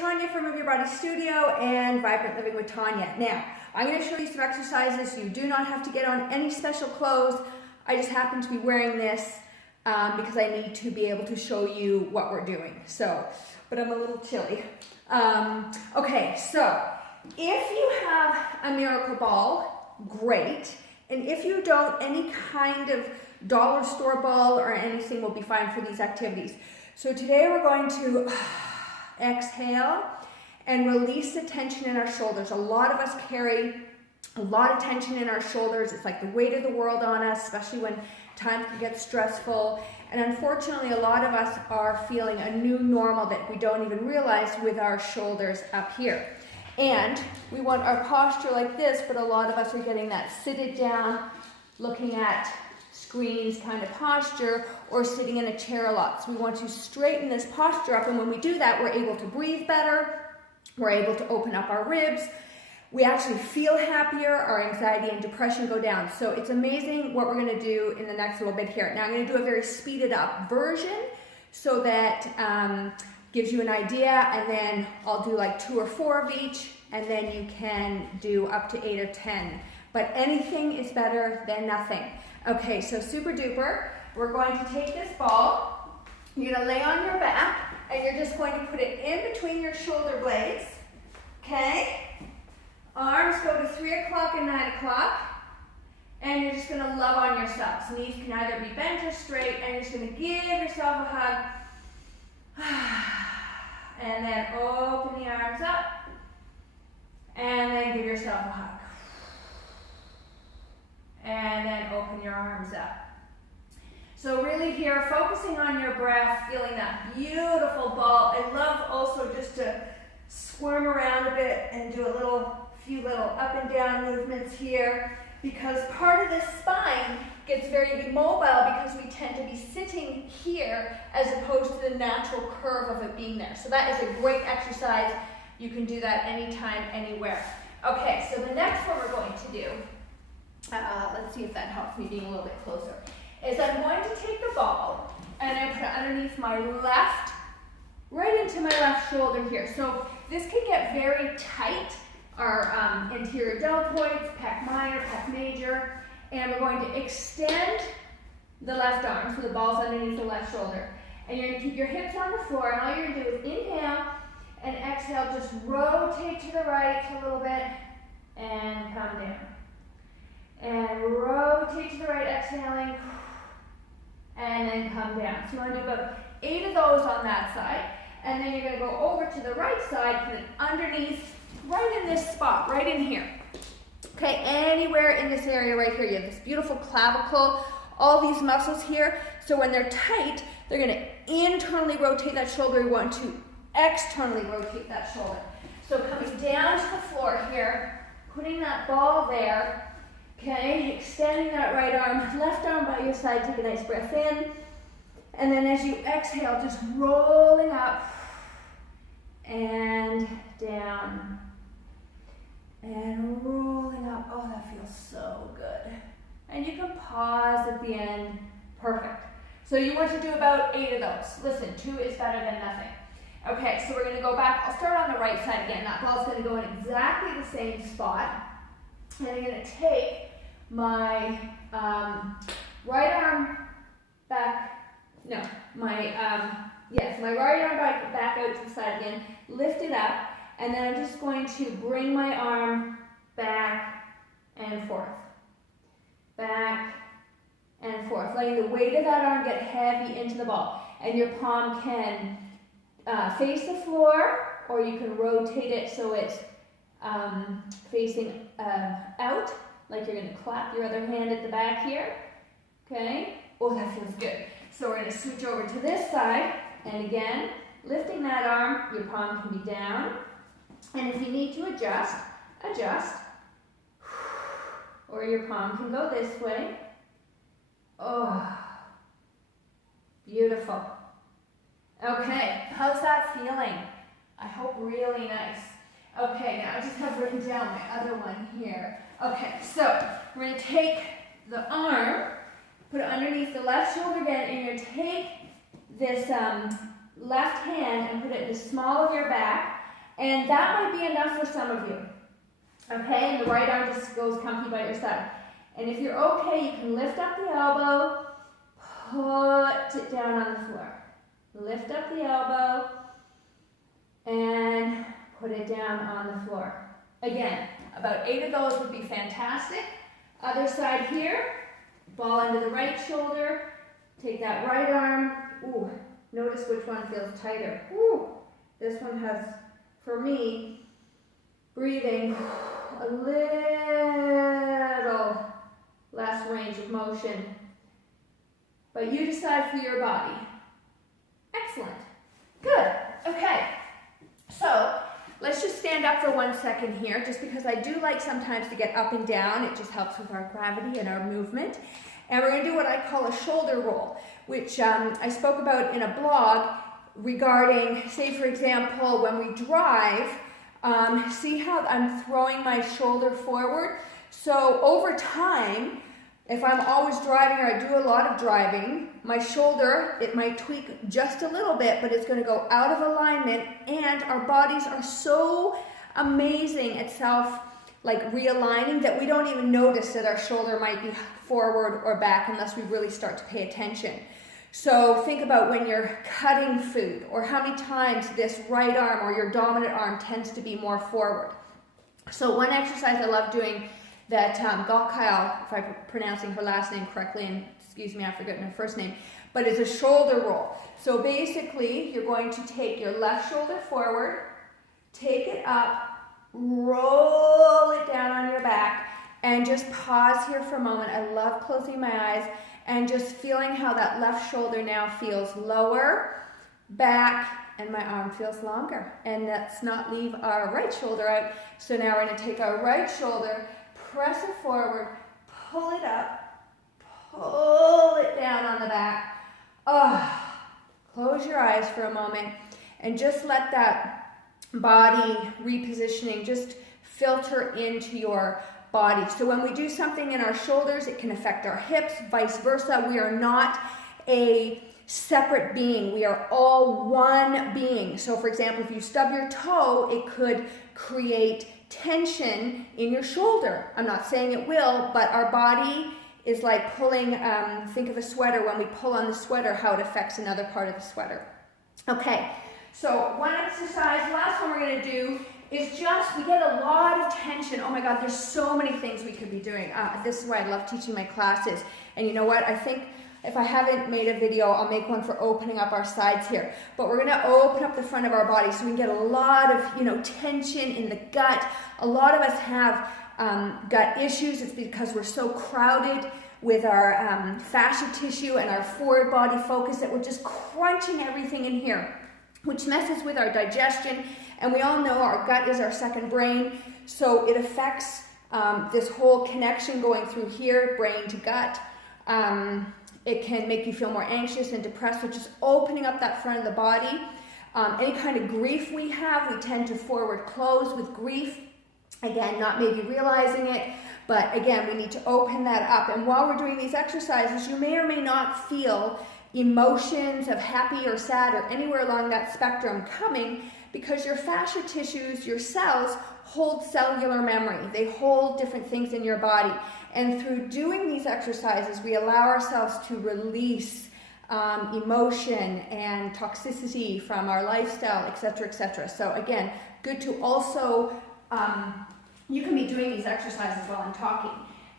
Tanya from Move Your Body Studio and Vibrant Living with Tanya. Now, I'm going to show you some exercises. You do not have to get on any special clothes. I just happen to be wearing this because I need to be able to show you what we're doing. But I'm a little chilly. Okay, so if you have a miracle ball, great. And if you don't, any kind of dollar store ball or anything will be fine for these activities. So today we're going to exhale and release the tension in our shoulders. A lot of us carry a lot of tension in our shoulders. It's like the weight of the world on us, especially when times can get stressful. And unfortunately, a lot of us are feeling a new normal that we don't even realize with our shoulders up here. And we want our posture like this, but a lot of us are getting that seated down, looking at screens kind of posture, or sitting in a chair a lot. So we want to straighten this posture up, and when we do that, we're able to breathe better, we're able to open up our ribs, we actually feel happier, our anxiety and depression go down. So it's amazing what we're going to do in the next little bit here. Now I'm going to do a very speeded up version so that gives you an idea, and then I'll do like 2 or 4 of each, and then you can do up to 8 or 10. But anything is better than nothing. Okay, so super duper. We're going to take this ball, you're going to lay on your back, and you're just going to put it in between your shoulder blades. Okay? Arms go to 3 o'clock and 9 o'clock. And you're just going to love on yourself. So knees can either be bent or straight, and you're just going to give yourself a hug. And then open the arms up. And then give yourself a hug. And then open your arms up. So really here, focusing on your breath, feeling that beautiful ball. I love also just to squirm around a bit and do a few little up and down movements here, because part of the spine gets very immobile because we tend to be sitting here as opposed to the natural curve of it being there. So that is a great exercise. You can do that anytime, anywhere. Okay, so the next one we're going to do, let's see if that helps me being a little bit closer, is I'm going to take the ball and I put it underneath my left, right into my left shoulder here. So this can get very tight, our anterior deltoids, pec minor, pec major, and we're going to extend the left arm, so the ball's underneath the left shoulder. And you're going to keep your hips on the floor, and all you're going to do is inhale and exhale, just rotate to the right a little bit, and come down. And rotate to the right, exhaling, and then come down. So you want to do about 8 of those on that side, and then you're going to go over to the right side, put it underneath, right in this spot, right in here. Okay, anywhere in this area right here. You have this beautiful clavicle, all these muscles here. So when they're tight, they're going to internally rotate that shoulder. We want to externally rotate that shoulder. So coming down to the floor here, putting that ball there, okay, extending that right arm, left arm by your side, take a nice breath in, and then as you exhale, just rolling up and down and rolling up. Oh, that feels so good. And you can pause at the end. Perfect. So you want to do about 8 of those. Listen, 2 is better than nothing. Okay, so we're going to go back. I'll start on the right side again. That ball's going to go in exactly the same spot. And I'm going to take my right arm back, no, my right arm back out to the side again, lift it up, and then I'm just going to bring my arm back and forth, letting the weight of that arm get heavy into the ball. And your palm can face the floor, or you can rotate it so it's facing out, like you're going to clap your other hand at the back here. Okay? Oh, that feels good. So we're going to switch over to this side, and again, lifting that arm, your palm can be down, and if you need to adjust, or your palm can go this way. Oh, beautiful. Okay, how's that feeling? I hope really nice. Okay, now I just have written down my other one here. Okay, so we're going to take the arm, put it underneath the left shoulder again, and you're going to take this left hand and put it in the small of your back, And that might be enough for some of you. Okay, and the right arm just goes comfy by your side. And if you're okay, you can lift up the elbow, put it down on the floor. Lift up the elbow and put it down on the floor. Again, about 8 of those would be fantastic. Other side here, ball under the right shoulder, take that right arm. Ooh, notice which one feels tighter. Ooh, this one has, for me, breathing a little less range of motion. But you decide for your body. Excellent. Good. Okay. So let's just stand up for 1 second here, just because I do like sometimes to get up and down. It just helps with our gravity and our movement. And we're going to do what I call a shoulder roll, which I spoke about in a blog regarding, say for example, when we drive, see how I'm throwing my shoulder forward? So over time, if I'm always driving or I do a lot of driving, my shoulder, it might tweak just a little bit, but it's going to go out of alignment, and our bodies are so amazing at realigning that we don't even notice that our shoulder might be forward or back unless we really start to pay attention. So think about when you're cutting food, or how many times this right arm or your dominant arm tends to be more forward. So one exercise I love doing that Galkyle, if I'm pronouncing her last name correctly, and excuse me, I've forgotten her first name, but it's a shoulder roll. So basically, you're going to take your left shoulder forward, take it up, roll it down on your back, and just pause here for a moment. I love closing my eyes and just feeling how that left shoulder now feels lower, back, and my arm feels longer. And let's not leave our right shoulder out. So now we're going to take our right shoulder, press it forward, pull it up, pull it down on the back. Close your eyes for a moment and just let that body repositioning just filter into your body. So when we do something in our shoulders, it can affect our hips, vice versa. We are not a separate being. We are all one being. So for example, if you stub your toe, it could create tension in your shoulder. I'm not saying it will, but our body is like pulling, think of a sweater. When we pull on the sweater, how it affects another part of the sweater. Okay, so one exercise, last one we're going to do is just, we get a lot of tension. Oh my God, there's so many things we could be doing. This is why I love teaching my classes. And you know what? I think if I haven't made a video, I'll make one for opening up our sides here. But we're going to open up the front of our body so we can get a lot of, tension in the gut. A lot of us have gut issues. It's because we're so crowded with our fascia tissue and our forward body focus that we're just crunching everything in here, which messes with our digestion. And we all know our gut is our second brain, so it affects this whole connection going through here, brain to gut. It can make you feel more anxious and depressed, which is opening up that front of the body. Any kind of grief we have, we tend to forward close with grief. Again, not maybe realizing it, but again, we need to open that up. And while we're doing these exercises, you may or may not feel emotions of happy or sad or anywhere along that spectrum coming, because your fascia tissues, your cells, hold cellular memory. They hold different things in your body. And through doing these exercises, we allow ourselves to release emotion and toxicity from our lifestyle, etc., etc. So again, good to also, you can be doing these exercises while I'm talking,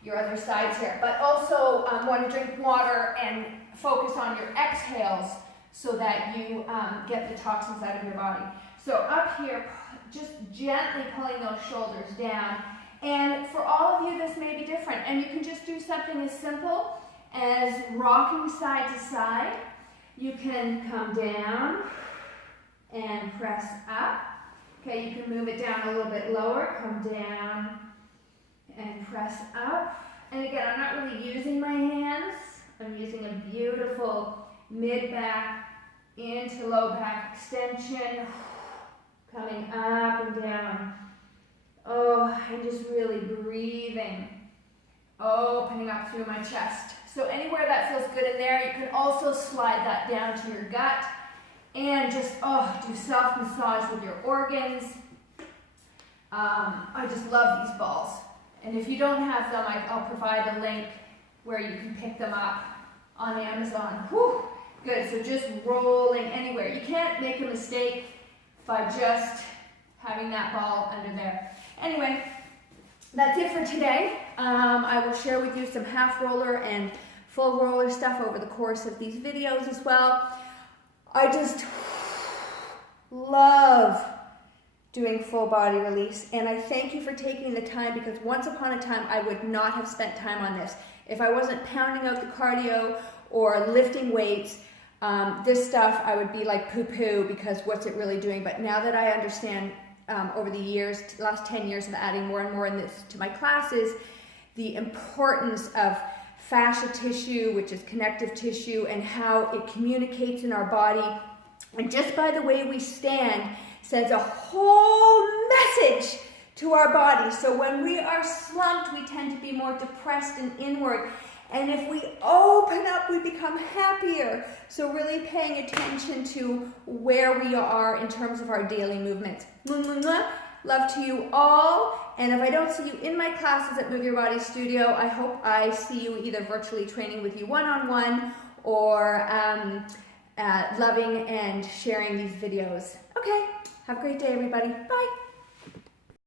your other sides here, but also want to drink water and focus on your exhales so that you get the toxins out of your body. So up here, just gently pulling those shoulders down. And for all of you, this may be different. And you can just do something as simple as rocking side to side. You can come down and press up. Okay, you can move it down a little bit lower. Come down and press up. And again, I'm not really using my hands. I'm using a beautiful mid-back into low back extension. Coming up and down. Oh, and just really breathing. Opening up through my chest. So anywhere that feels good in there, you can also slide that down to your gut and just, do self-massage with your organs. I just love these balls. And if you don't have them, I'll provide a link where you can pick them up on Amazon. Whew, good, so just rolling anywhere. You can't make a mistake by just having that ball under there. Anyway, that's it for today. I will share with you some half roller and full roller stuff over the course of these videos as well. I just love doing full body release, and I thank you for taking the time, because once upon a time I would not have spent time on this. If I wasn't pounding out the cardio or lifting weights, this stuff I would be like poo-poo, because what's it really doing? But now that I understand over the years, the last 10 years of adding more and more in this to my classes, the importance of fascia tissue, which is connective tissue, and how it communicates in our body, and just by the way we stand sends a whole message to our body. So when we are slumped, we tend to be more depressed and inward. And if we open up, we become happier. So really paying attention to where we are in terms of our daily movements. Love to you all. And if I don't see you in my classes at Move Your Body Studio, I hope I see you either virtually training with you one-on-one or loving and sharing these videos. Okay, have a great day, everybody. Bye.